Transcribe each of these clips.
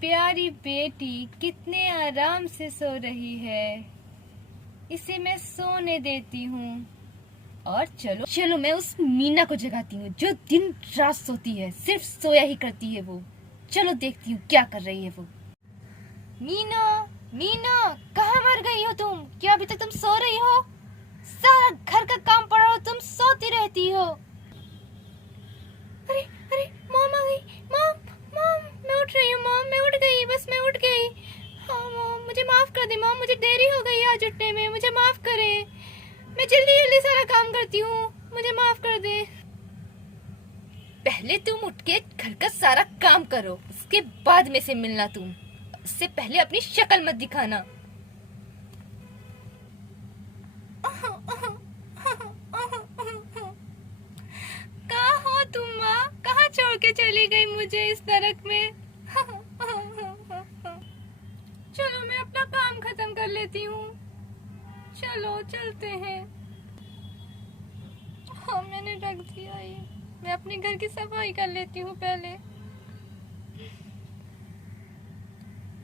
प्यारी बेटी कितने आराम से सो रही है। इसे मैं सोने देती हूँ। और चलो चलो मैं उस मीना को जगाती हूँ जो दिन रात सोती है, सिर्फ सोया ही करती है वो। चलो देखती हूँ क्या कर रही है वो। मीना, मीना, कहाँ मर गई हो तुम? क्या अभी तक तुम सो रही हो? सारा घर का काम पड़ा हो, तुम सोती रहती हो। अरे अरे, मॉम आ गई। मॉम, मॉम, मैं उठ रही हूँ मॉम, मैं उठ गई, बस मैं उठ गई। हाँ मॉम, मुझे माफ कर दे मॉम, मुझे देरी हो गई आज उठने में, मुझे माफ करे। मैं जल्दी जल्दी सारा काम करती हूँ, मुझे माफ कर दे। पहले तुम उठ के घर का सारा काम करो, उसके बाद में से मिलना तुम। उससे पहले अपनी शक्ल मत दिखाना। कहाँ हो तुम माँ? कहाँ छोड़ के चली गई मुझे इस नरक में? चलो मैं अपना काम खत्म कर लेती हूँ। चलो चलते हैं। हाँ मैंने रख दिया ये। मैं अपने घर की सफाई कर लेती हूँ पहले।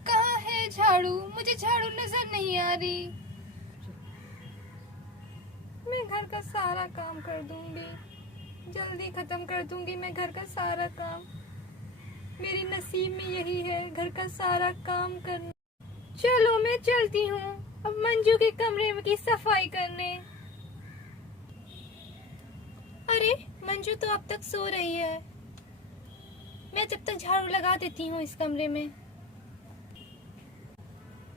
कहाँ है झाड़ू? मुझे झाड़ू नजर नहीं आ रही। मैं घर का सारा काम कर दूंगी, जल्दी खत्म कर दूंगी मैं घर का सारा काम। मेरी नसीब में यही है, घर का सारा काम करना। चलो मैं चलती हूँ अब मंजू के कमरे की सफाई करने। अरे मंजू तो अब तक सो रही है। मैं जब तक झाड़ू लगा देती हूँ इस कमरे में।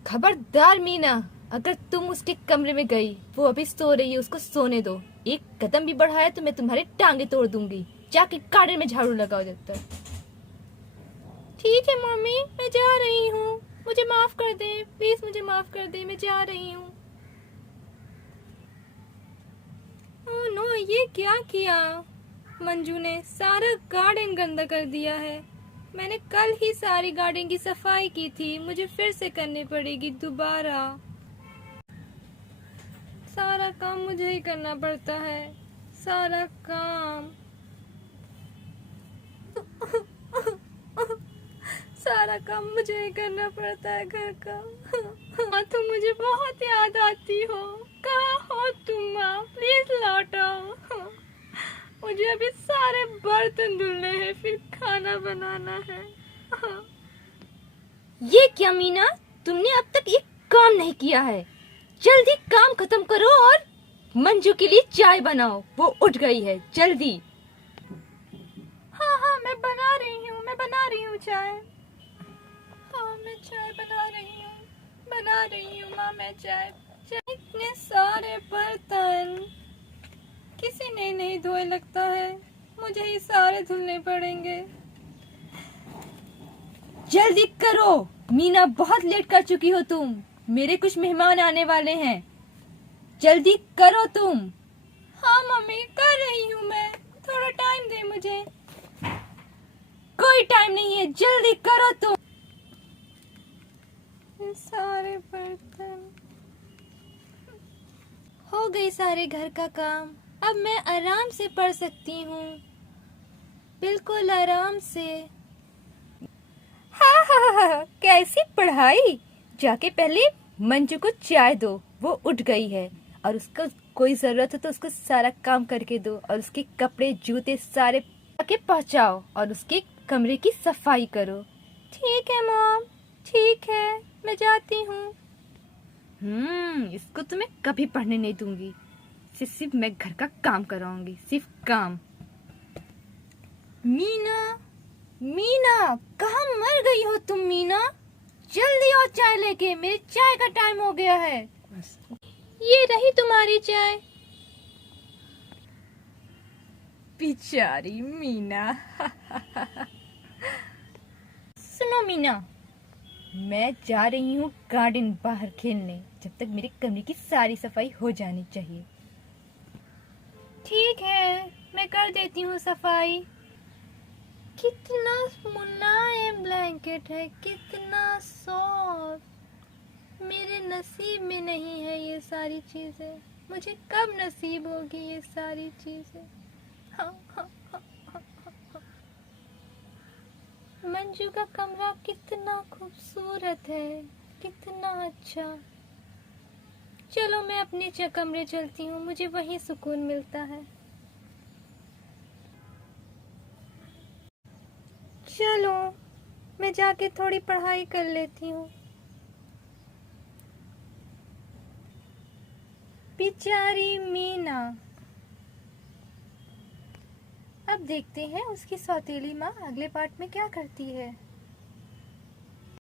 खबरदार मीना, अगर तुम उसके कमरे में गई, वो अभी सो रही है, उसको सोने दो। एक कदम भी बढ़ाया तो मैं तुम्हारे टांगे तोड़ दूंगी। जाके गार्डन में झाड़ू लगाओ जब तक। ठीक है मम्मी, मैं जा रही हूँ, मुझे माफ कर दे, प्लीज मुझे माफ कर दे, मैं जा रही हूँ। ओह नो, ये क्या किया मंजू ने? सारा गार्डन गंदा कर दिया है। मैंने कल ही सारी गार्डन की सफाई की थी, मुझे फिर से करनी पड़ेगी दोबारा। सारा काम मुझे ही करना पड़ता है, सारा काम। सारा काम मुझे ही करना पड़ता है घर का। हाँ तुम मुझे बहुत याद आती हो। कहाँ हो तुम माँ? प्लीज लौट आओ। मुझे अभी सारे बर्तन धुलने हैं, फिर खाना बनाना है। ये क्या मीना, तुमने अब तक एक काम नहीं किया है। जल्दी काम खत्म करो और मंजू के लिए चाय बनाओ, वो उठ गई है, जल्दी। हाँ हाँ मैं बना रही हूँ, मैं बना रही हूँ चाय। हाँ मैं चाय बना रही हूँ माँ, मैं चाय। इतने सारे बर्तन किसी ने नहीं धोए लगता है, मुझे ही सारे धुलने पड़ेंगे। जल्दी करो मीना, बहुत लेट कर चुकी हो तुम। मेरे कुछ मेहमान आने वाले हैं, जल्दी करो तुम। हाँ मम्मी कर रही हूँ मैं, थोड़ा टाइम दे मुझे। कोई टाइम नहीं है, जल्दी करो तुम। सारे बर्तन हो गई, सारे घर का काम। अब मैं आराम से पढ़ सकती हूँ, बिल्कुल आराम से। हाँ हाँ हाँ, कैसी पढ़ाई। जाके पहले मंजू को चाय दो, वो उठ गई है, और उसको कोई जरूरत हो तो उसको सारा काम करके दो, और उसके कपड़े जूते सारे के पहुंचाओ, और उसके कमरे की सफाई करो। ठीक है मॉम, ठीक है, मैं जाती हूँ। इसको तो मैं कभी पढ़ने नहीं दूंगी। सिर्फ मैं घर का काम कराऊंगी, सिर्फ काम। मीना, मीना, कहाँ मर गई हो तुम मीना? जल्दी आओ चाय लेके, मेरी चाय का टाइम हो गया है। ये रही तुम्हारी चाय। बेचारी मीना। सुनो मीना, मैं जा रही हूँ गार्डन बाहर खेलने, जब तक मेरे कमरे की सारी सफाई हो जानी चाहिए। ठीक है, मैं कर देती हूँ सफाई। कितना मुलायम ब्लैंकेट है, कितना सॉफ्ट। मेरे नसीब में नहीं है ये सारी चीजें, मुझे कब नसीब होगी ये सारी चीजें। मंजू का कमरा कितना खूबसूरत है, कितना अच्छा। चलो मैं अपने कमरे चलती हूँ, मुझे वहीं सुकून मिलता है। चलो मैं जाके थोड़ी पढ़ाई कर लेती हूँ। बेचारी मीना। अब देखते हैं उसकी सौतेली माँ अगले पार्ट में क्या करती है।